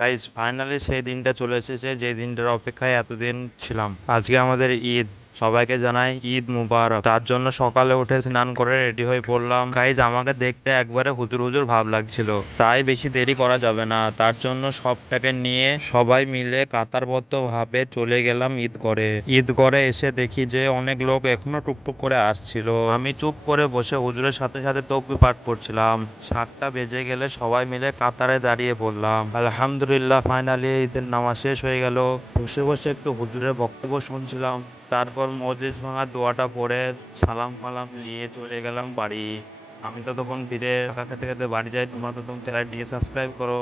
Guys finally সেই দিনটা চলে এসেছে যে দিনটার অপেক্ষায় এতদিন ছিলাম। আজকে আমাদের ঈদ। সবাইকে জানাই ঈদ মুবারক। তার জন্য সকালে উঠে স্নান করে রেডি হয়ে পড়লাম। গাইস আমাকে দেখতে একবারে হুজুর হুজুর ভাব লাগছিল, তাই বেশি দেরি করা যাবে না। তার জন্য সবটাকে নিয়ে সবাই মিলে কাতারবদ্ধ ভাবে চলে গেলাম ঈদ করে। ঈদ করে এসে দেখি যে অনেক লোক এখনো টুকটুক করে আসছিল। আমি চুপ করে বসে হুজুরের সাথে সাথে তকবি পাঠ করছিলাম। 7টা বেজে গেলে সবাই মিলে কাতারে দাঁড়িয়ে পড়লাম। আলহামদুলিল্লাহ, ফাইনালি ঈদের নামাজ শেষ হয়ে গেল। বসে বসে একটু হুজুরের বক্তব্য শুনছিলাম। তারপর মজলিস ভাঙা দোয়াটা পড়ে সালাম ফালাম নিয়ে চলে গেলাম বাড়ি। আমি তো তখন ফিরে টাকা খেতে খেতে বাড়ি যাই। তোমরা তো তুমি চ্যানেলটিকে সাবস্ক্রাইব করো।